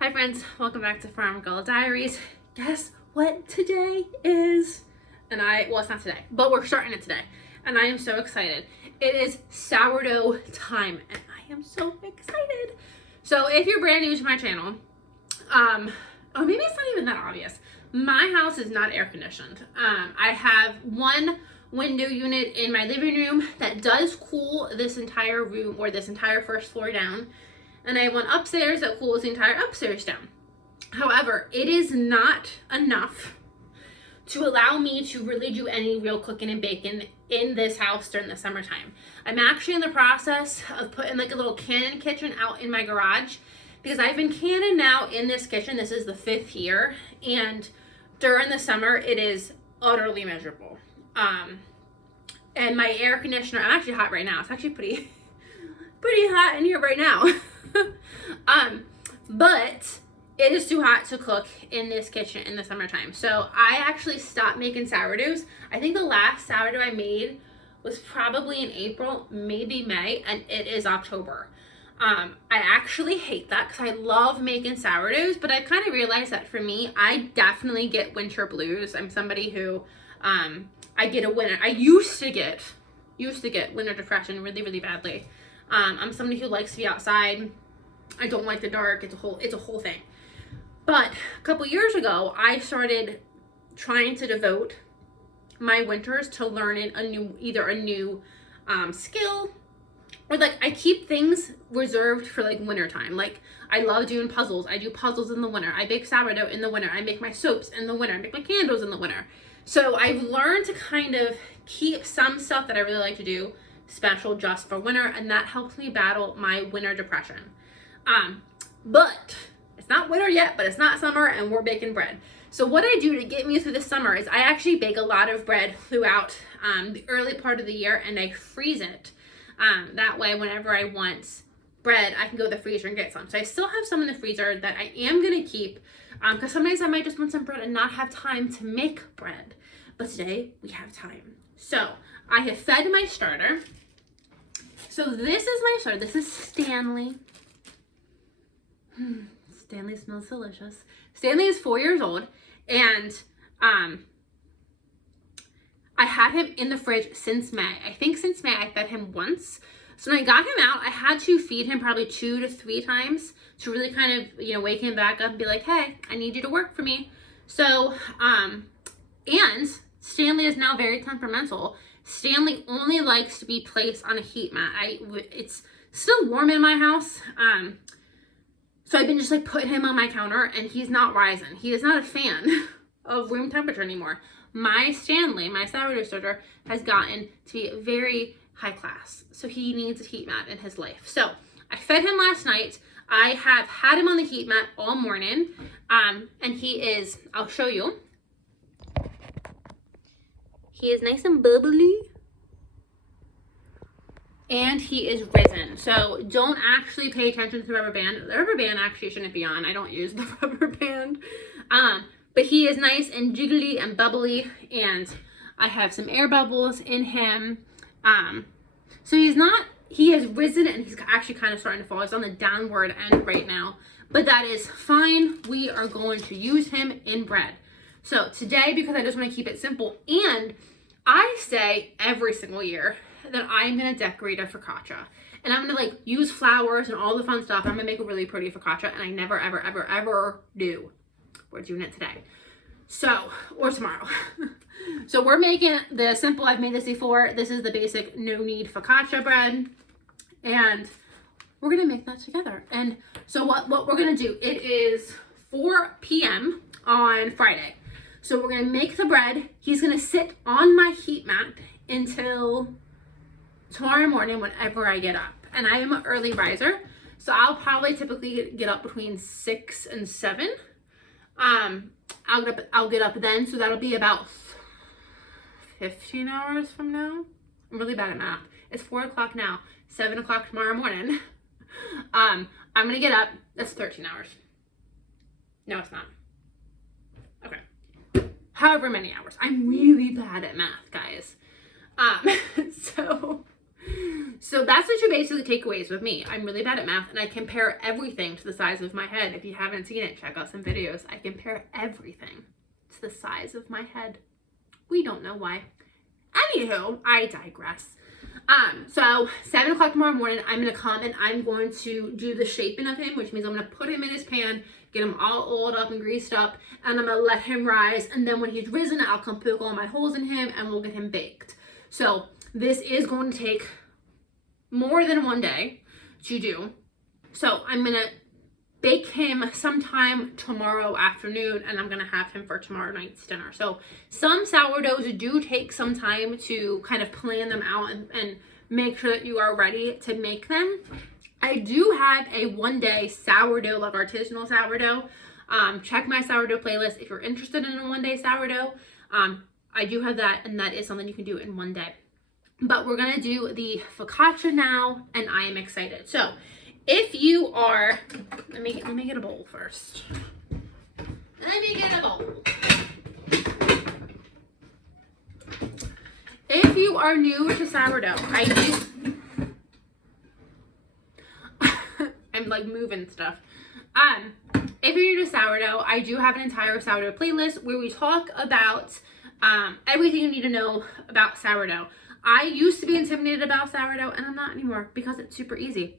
Hi friends, welcome back to Farm Girl Diaries. Guess what today is? Well, it's not today, but we're starting it today. And I am so excited. It is sourdough time and I am so excited. So if you're brand new to my channel, or maybe it's not even that obvious. My house is not air conditioned. I have one window unit in my living room that does cool this entire room or this entire first floor down. And I have one upstairs that cools the entire upstairs down. However, it is not enough to allow me to really do any real cooking and baking in this house during the summertime. I'm actually in the process of putting like a little cannon kitchen out in my garage because I've been canning now in this kitchen. This is the 5th year, and during the summer it is utterly miserable. And my air conditioner, I'm actually hot right now. It's actually pretty hot in here right now. But it is too hot to cook in this kitchen in the summertime. So I actually stopped making sourdoughs. I think the last sourdough I made was probably in April, maybe May, and it is October. I actually hate that because I love making sourdoughs, but I kind of realized that for me, I definitely get winter blues. I'm somebody who, I used to get winter depression really, really badly. I'm somebody who likes to be outside. I don't like the dark. It's a whole thing. But a couple years ago, I started trying to devote my winters to learning either a new skill, or like I keep things reserved for like winter time. Like I love doing puzzles. I do puzzles in the winter. I bake sourdough in the winter. I make my soaps in the winter. I make my candles in the winter. So I've learned to kind of keep some stuff that I really like to do special just for winter, and that helps me battle my winter depression. But it's not winter yet, but it's not summer, and we're baking bread. So what I do to get me through the summer is I actually bake a lot of bread throughout the early part of the year, and I freeze it. That way, whenever I want bread, I can go to the freezer and get some. So I still have some in the freezer that I am gonna keep, because sometimes I might just want some bread and not have time to make bread. But today we have time. So I have fed my starter. So this is my starter. This is Stanley. Stanley smells delicious. Stanley is 4 years old, and I had him in the fridge since May. I think since May I fed him once. So when I got him out, I had to feed him probably 2 to 3 times to really kind of, wake him back up and be like, hey, I need you to work for me. So, and Stanley is now very temperamental. Stanley only likes to be placed on a heat mat. It's still warm in my house. So I've been just like putting him on my counter, and he's not rising. He is not a fan of room temperature anymore. My Stanley, my sourdough starter, has gotten to be very high class. So he needs a heat mat in his life. So I fed him last night. I have had him on the heat mat all morning. And he is, I'll show you. He is nice and bubbly. And he is risen. So don't actually pay attention to the rubber band. The rubber band actually shouldn't be on. I don't use the rubber band. But he is nice and jiggly and bubbly. And I have some air bubbles in him. So he has risen, and he's actually kind of starting to fall. He's on the downward end right now. But that is fine. We are going to use him in bread. So today, because I just want to keep it simple, and I say every single year that I'm going to decorate a focaccia. And I'm going to like use flowers and all the fun stuff. I'm going to make a really pretty focaccia, and I never, ever, ever, ever do. We're doing it today. So, or tomorrow. So we're making the simple, I've made this before. This is the basic no knead focaccia bread. And we're going to make that together. And so what we're going to do, it is 4 p.m. on Friday. So we're going to make the bread. He's going to sit on my heat mat until tomorrow morning whenever I get up. And I am an early riser, so I'll probably typically get up between 6 and 7. I'll get up then, so that'll be about 15 hours from now. I'm really bad at math. It's 4 o'clock now, 7 o'clock tomorrow morning. I'm gonna get up. That's 13 hours. No, it's not. Okay. However many hours. I'm really bad at math, guys. So So that's what you basically take away with me. I'm really bad at math, and I compare everything to the size of my head. If you haven't seen it, check out some videos. I compare everything to the size of my head. We don't know why. Anywho, I digress. So 7 o'clock tomorrow morning, I'm going to come and I'm going to do the shaping of him, which means I'm going to put him in his pan, get him all oiled up and greased up, and I'm going to let him rise. And then when he's risen, I'll come poke all my holes in him and we'll get him baked. So this is going to take more than one day to do. So I'm going to bake him sometime tomorrow afternoon, and I'm going to have him for tomorrow night's dinner. So some sourdoughs do take some time to kind of plan them out and make sure that you are ready to make them. I do have a one-day sourdough, like artisanal sourdough. Check my sourdough playlist if you're interested in a one-day sourdough. I do have that, and that is something you can do in one day. But we're going to do the focaccia now, and I am excited. So if you are, let me get a bowl first. Let me get a bowl. If you are new to sourdough, I'm like moving stuff. If you're new to sourdough, I do have an entire sourdough playlist where we talk about everything you need to know about sourdough. I used to be intimidated about sourdough, and I'm not anymore because it's super easy.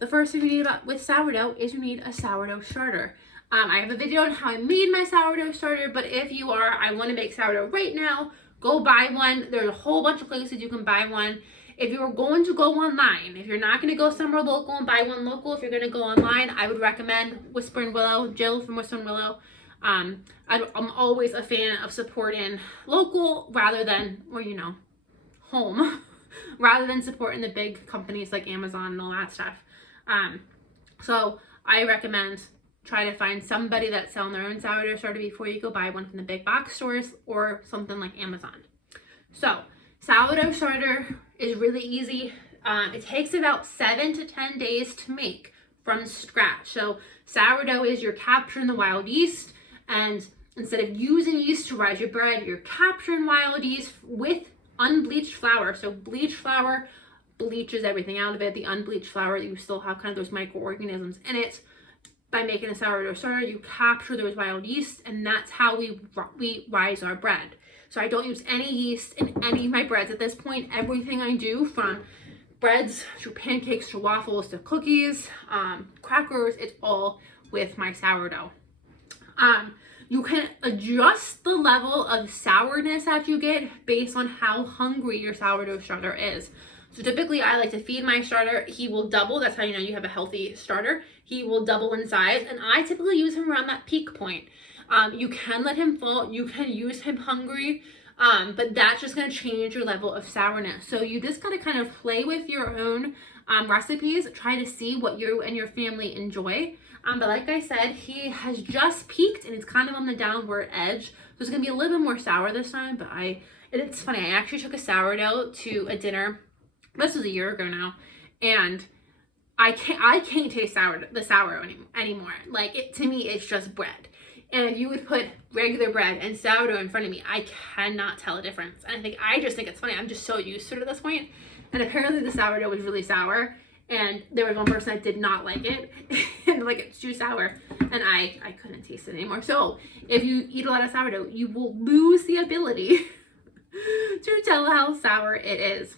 The first thing you need with sourdough is you need a sourdough starter. I have a video on how I made my sourdough starter, but if you are, I want to make sourdough right now, go buy one. There's a whole bunch of places you can buy one. If you're going to go online, if you're not going to go somewhere local and buy one local, if you're going to go online, I would recommend Whisper and Willow, Jill from Whisper and Willow. I'm always a fan of supporting local rather than, well, you know, home, rather than supporting the big companies like Amazon and all that stuff. So I recommend try to find somebody that's selling their own sourdough starter before you go buy one from the big box stores or something like Amazon. So sourdough starter is really easy. It takes about 7 to 10 days to make from scratch. So sourdough is you're capturing the wild yeast, and instead of using yeast to rise your bread, you're capturing wild yeast with unbleached flour. So bleached flour bleaches everything out of it. The unbleached flour, you still have kind of those microorganisms in it. By making a sourdough starter, you capture those wild yeast, and that's how we rise our bread. So I don't use any yeast in any of my breads at this point. Everything I do, from breads to pancakes to waffles to cookies, crackers, it's all with my sourdough. You can adjust the level of sourness that you get based on how hungry your sourdough starter is. So typically I like to feed my starter. He will double. That's how you know you have a healthy starter. He will double in size, and I typically use him around that peak point. You can let him fall. You can use him hungry, but that's just going to change your level of sourness. So you just got to kind of play with your own recipes. Try to see what you and your family enjoy. But like I said, he has just peaked, and it's kind of on the downward edge. So it's going to be a little bit more sour this time, but it's funny. I actually took a sourdough to a dinner. This was a year ago now, and I can't taste the sourdough anymore. Like, to me, it's just bread. And if you would put regular bread and sourdough in front of me, I cannot tell a difference. And I just think it's funny. I'm just so used to it at this point. And apparently the sourdough was really sour, and there was one person that did not like it, and like, it's too sour, and I couldn't taste it anymore. So if you eat a lot of sourdough, you will lose the ability to tell how sour it is.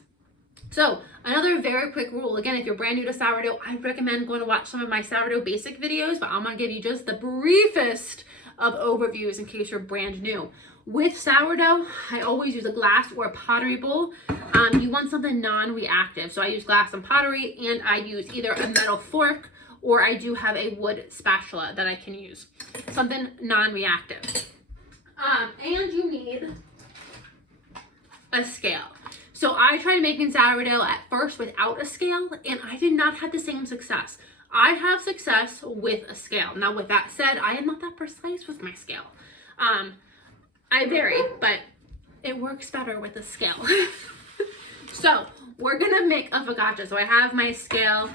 So another very quick rule, again, if you're brand new to sourdough, I recommend going to watch some of my sourdough basic videos, but I'm going to give you just the briefest of overviews in case you're brand new. With sourdough, I always use a glass or a pottery bowl. You want something non-reactive. So I use glass and pottery, and I use either a metal fork, or I do have a wood spatula that I can use. Something non-reactive. And you need a scale. So I tried making sourdough at first without a scale, and I did not have the same success. I have success with a scale. Now, with that said, I am not that precise with my scale. I vary, but it works better with a scale. So we're gonna make a focaccia. So I have my scale,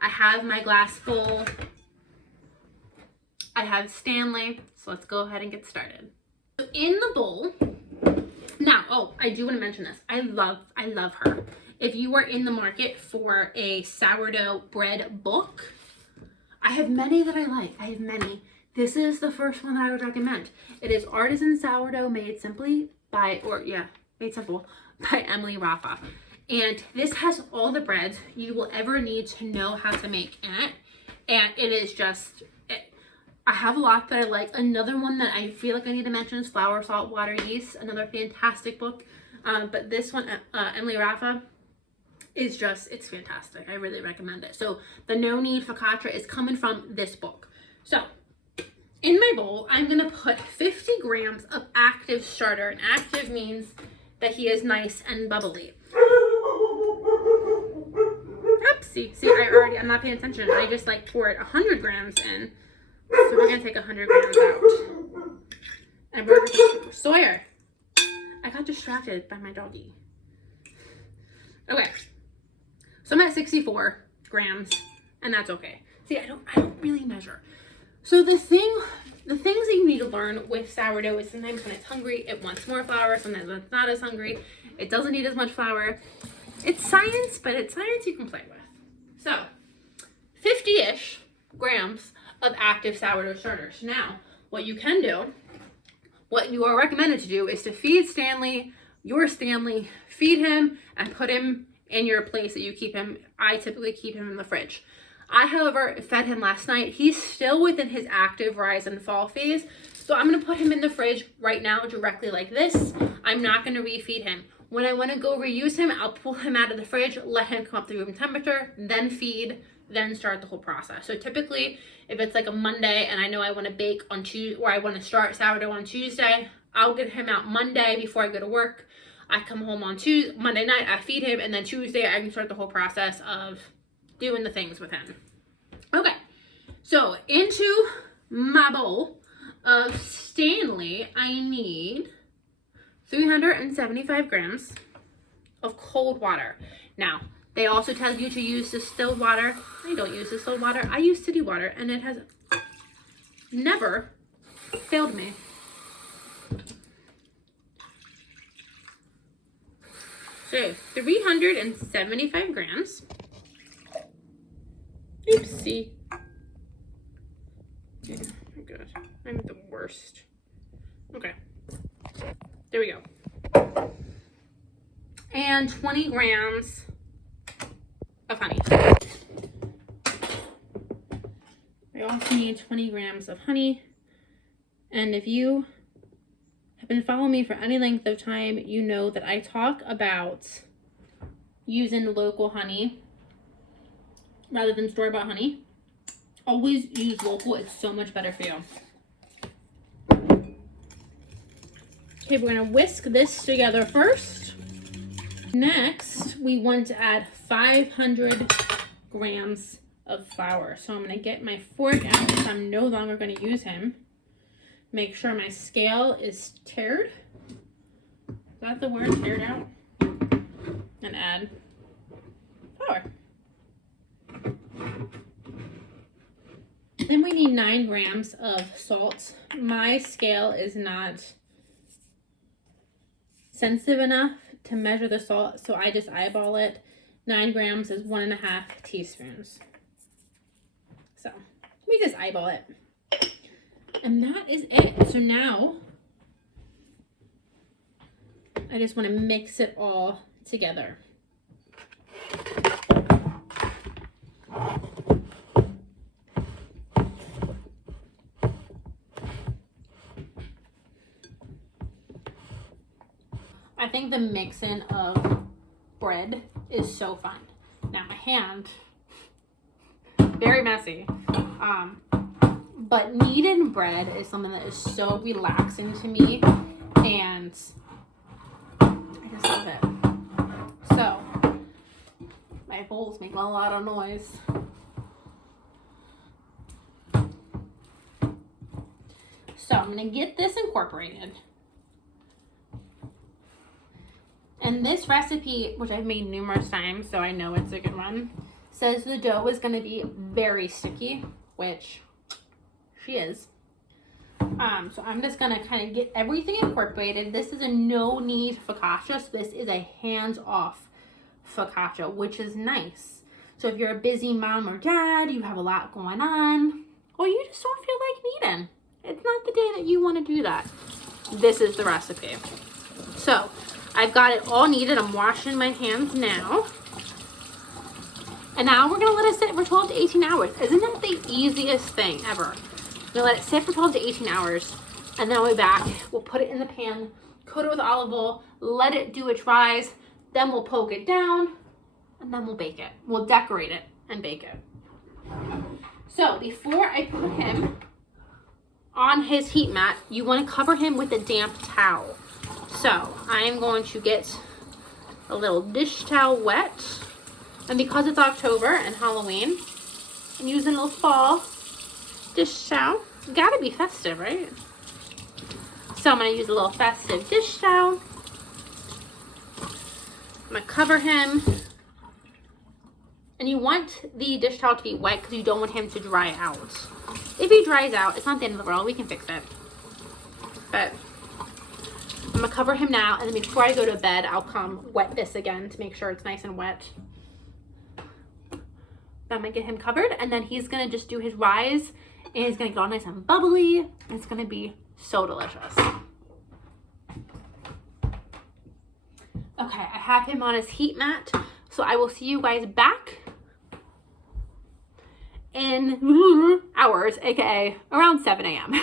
I have my glass bowl, I have Stanley. So let's go ahead and get started. So in the bowl, now, oh, I do want to mention this. I love her. if you are in the market for a sourdough bread book, I have many that I like. I have many. This is the first one that I would recommend. It is Artisan Sourdough Made Simply by, Made Simple by Emily Rafa. And this has all the breads you will ever need to know how to make in it. And it is just, I have a lot that I like. Another one that I feel like I need to mention is Flour, Salt, Water, Yeast. Another fantastic book. But this one, Emily Rafa, is just, it's fantastic. I really recommend it. So the No Knead Focaccia is coming from this book. So in my bowl, I'm going to put 50 grams of active starter. And active means that he is nice and bubbly. Oopsie. See, I'm not paying attention. I just like poured 100 grams in. So we're going to take 100 grams out. And we're going to Sawyer. I got distracted by my doggy. Okay. So I'm at 64 grams, and that's okay. See, I don't really measure. So the things that you need to learn with sourdough is sometimes when it's hungry, it wants more flour. Sometimes when it's not as hungry, it doesn't need as much flour. It's science, but it's science you can play with. So 50-ish grams of active sourdough starters. Now, what you can do, what you are recommended to do is to feed Stanley, feed him and put him in your place that you keep him. I typically keep him in the fridge. I, however, fed him last night. He's still within his active rise and fall phase. So I'm going to put him in the fridge right now directly like this. I'm not going to refeed him. When I want to go reuse him, I'll pull him out of the fridge, let him come up to room temperature, then feed, then start the whole process. So typically, if it's like a Monday and I know I want to bake on Tuesday, or I want to start sourdough on Tuesday, I'll get him out Monday before I go to work. I come home on Monday night, I feed him, and then Tuesday I can start the whole process of doing the things with him. Okay, so into my bowl of Stanley, I need 375 grams of cold water. Now, they also tell you to use distilled water. I don't use distilled water. I use city water, and it has never failed me. So, 375 grams. Oopsie. Oh my god, I'm the worst. Okay, there we go. And 20 grams of honey. I also need 20 grams of honey. And if you have been following me for any length of time, you know that I talk about using local honey rather than store-bought honey. Always use local. It's so much better for you. Okay, we're going to whisk this together first. Next, we want to add 500 grams of flour. So I'm going to get my fork out because I'm no longer going to use him. Make sure my scale is tared. Is that the word? Tared out? And add flour. Then we need 9 grams of salt. My scale is not sensitive enough to measure the salt, so I just eyeball it. 9 grams is 1.5 teaspoons. So we just eyeball it. And that is it. So now I just want to mix it all together. I think the mixing of bread is so fun. Now my hand, very messy. But kneading bread is something that is so relaxing to me, and I just love it. So my bowl's making a lot of noise. So I'm gonna get this incorporated. And this recipe, which I've made numerous times, so I know it's a good one, says the dough is going to be very sticky, which she is. So I'm just going to kind of get everything incorporated. This is a no-knead focaccia, so this is a hands-off focaccia, which is nice. So if you're a busy mom or dad, you have a lot going on, or you just don't feel like kneading, it's not the day that you want to do that, this is the recipe. So I've got it all kneaded. I'm washing my hands now. And now we're going to let it sit for 12 to 18 hours. Isn't that the easiest thing ever? We're going to let it sit for 12 to 18 hours. And then we'll be back. We'll put it in the pan, coat it with olive oil, let it do its rise. Then we'll poke it down, and then we'll bake it. We'll decorate it and bake it. So before I put him on his heat mat, you want to cover him with a damp towel. So I'm going to get a little dish towel wet. And because it's October and Halloween, I'm using a little fall dish towel. Gotta be festive, right? So I'm gonna use a little festive dish towel. I'm gonna cover him. And you want the dish towel to be wet because you don't want him to dry out. If he dries out, it's not the end of the world. We can fix it. But I'm gonna cover him now, and then before I go to bed, I'll come wet this again to make sure it's nice and wet. I'm gonna get him covered, and then he's gonna just do his rise, and he's gonna get all nice and bubbly, and it's gonna be so delicious. Okay, I have him on his heat mat, so I will see you guys back in hours, aka around 7 a.m.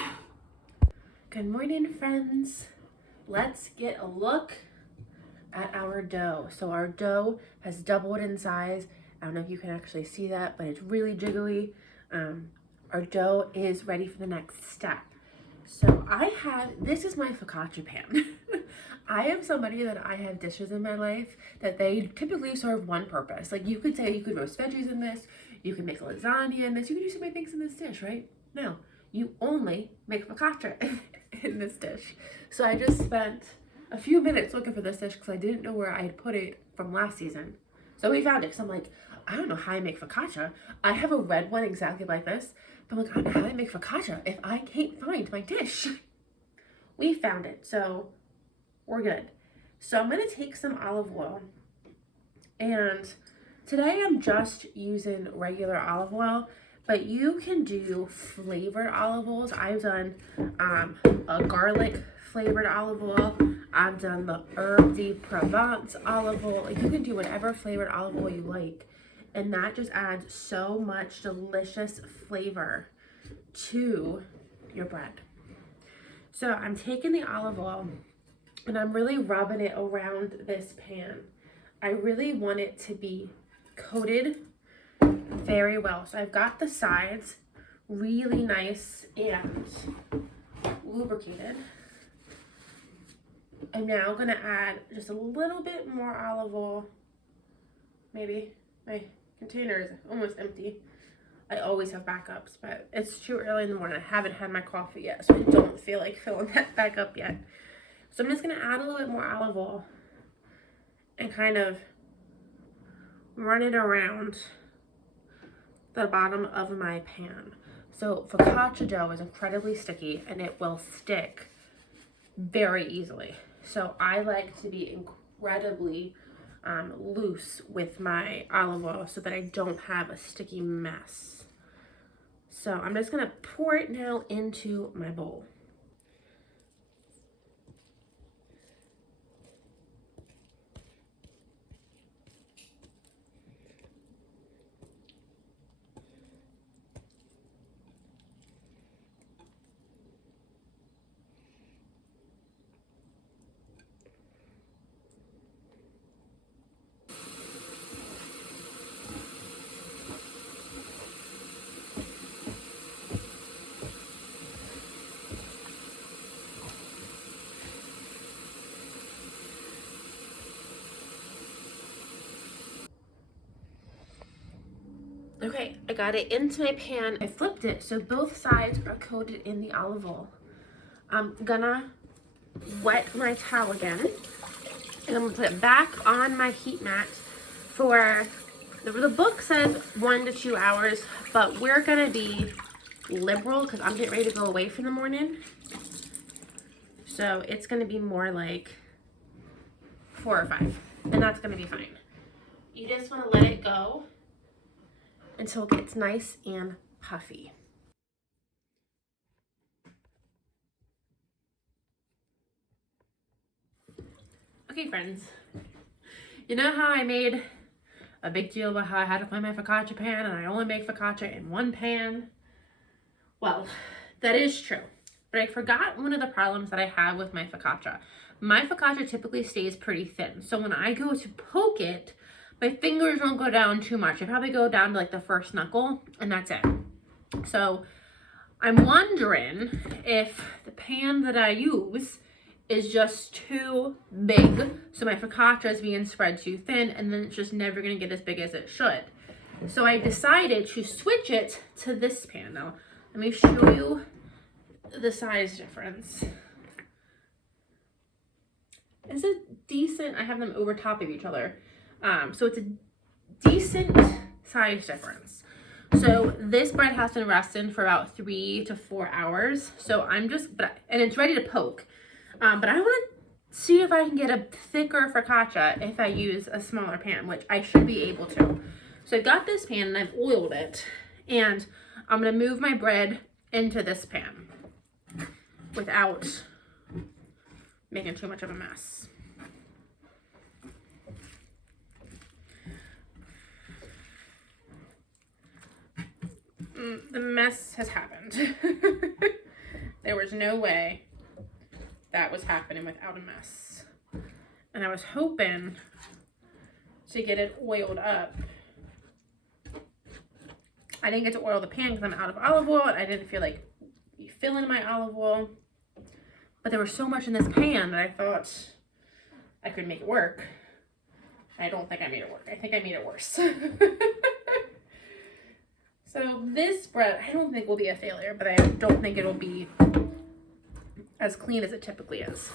Good morning, friends. Let's get a look at our dough. So our dough has doubled in size. I don't know if you can actually see that, but it's really jiggly. Our dough is ready for the next step. So this is my focaccia pan. I am somebody that I have dishes in my life that they typically serve one purpose. Like you could say you could roast veggies in this, you can make lasagna in this, you can do so many things in this dish, right? No, you only make focaccia in this dish. So I just spent a few minutes looking for this dish because I didn't know where I had put it from last season. So we found it because I'm like, I don't know how I make focaccia. I have a red one exactly like this, but I'm like, I don't know how I make focaccia if I can't find my dish. We found it, so we're good. So I'm gonna take some olive oil, and today I'm just using regular olive oil, but you can do flavored olive oils. I've done a garlic flavored olive oil. I've done the Herbe de Provence olive oil. Like you can do whatever flavored olive oil you like. And that just adds so much delicious flavor to your bread. So I'm taking the olive oil and I'm really rubbing it around this pan. I really want it to be coated very well. So I've got the sides really nice and lubricated. I'm now gonna add just a little bit more olive oil. Maybe. My container is almost empty. I always have backups, but it's too early in the morning. I haven't had my coffee yet, so I don't feel like filling that back up yet. So I'm just gonna add a little bit more olive oil and kind of run it around the bottom of my pan. So focaccia dough is incredibly sticky and it will stick very easily. So I like to be incredibly loose with my olive oil so that I don't have a sticky mess. So I'm just gonna pour it now into my bowl. Okay, I got it into my pan. I flipped it so both sides are coated in the olive oil. I'm gonna wet my towel again and I'm gonna put it back on my heat mat for, the book says 1 to 2 hours, but we're gonna be liberal because I'm getting ready to go away for the morning. So it's gonna be more like 4 or 5, and that's gonna be fine. You just want to let it go until it gets nice and puffy. Okay, friends, you know how I made a big deal about how I had to find my focaccia pan and I only make focaccia in one pan? Well, that is true, but I forgot one of the problems that I have with my focaccia. My focaccia typically stays pretty thin, so when I go to poke it, my fingers don't go down too much. They probably go down to like the first knuckle, and that's it. So I'm wondering if the pan that I use is just too big, so my focaccia is being spread too thin, and then it's just never gonna get as big as it should. So I decided to switch it to this pan. Now, let me show you the size difference. It's a decent, I have them over top of each other. So it's a decent size difference. So this bread has been resting for about 3 to 4 hours. So I'm just, and it's ready to poke. But I want to see if I can get a thicker focaccia if I use a smaller pan, which I should be able to. So I've got this pan and I've oiled it. And I'm going to move my bread into this pan without making too much of a mess. The mess has happened. There was no way that was happening without a mess. And I was hoping to get it oiled up. I didn't get to oil the pan because I'm out of olive oil and I didn't feel like filling my olive oil. But there was so much in this pan that I thought I could make it work. I don't think I made it work. I think I made it worse. So this bread, I don't think will be a failure, but I don't think it'll be as clean as it typically is.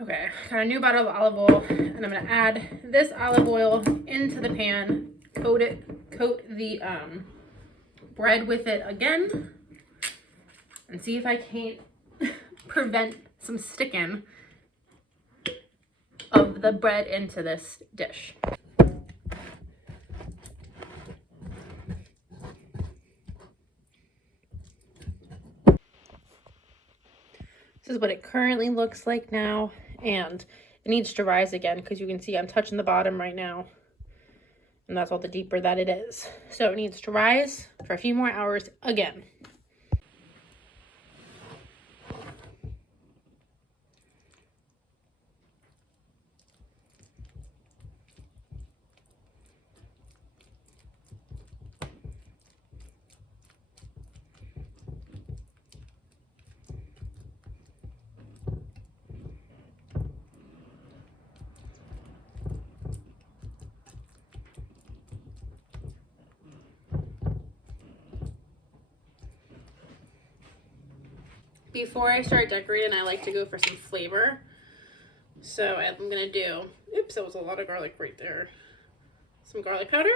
Okay, got a new bottle of olive oil, and I'm gonna add this olive oil into the pan, coat the bread with it again, and see if I can't prevent some sticking of the bread into this dish. This is what it currently looks like now. And it needs to rise again because you can see I'm touching the bottom right now. And that's all the deeper that it is. So it needs to rise for a few more hours again. Before I start decorating, I like to go for some flavor. So I'm gonna do, oops, that was a lot of garlic right there. Some garlic powder.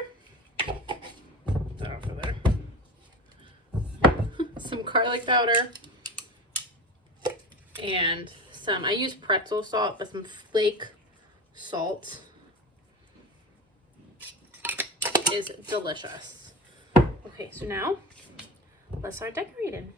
Put that over there. Some garlic powder. And some, I use pretzel salt, but some flake salt is delicious. Okay, so now let's start decorating.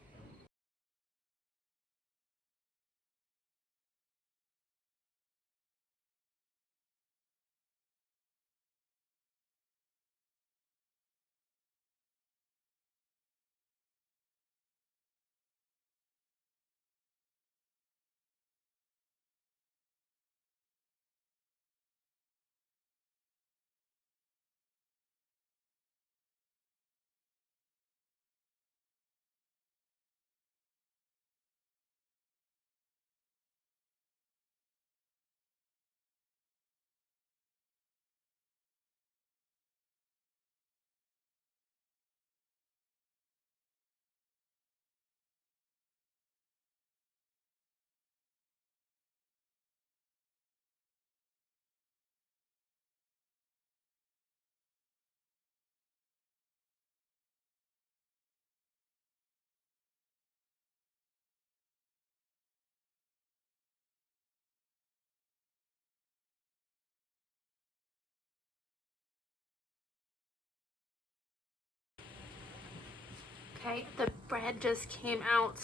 Okay, the bread just came out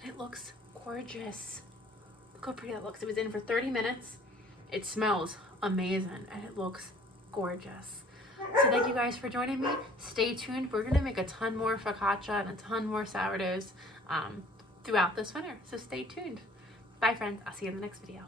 and it looks gorgeous. Look how pretty that looks. It was in for 30 minutes. It smells amazing and it looks gorgeous. So thank you guys for joining me. Stay tuned. We're gonna make a ton more focaccia and a ton more sourdoughs throughout this winter. So stay tuned. Bye friends. I'll see you in the next video.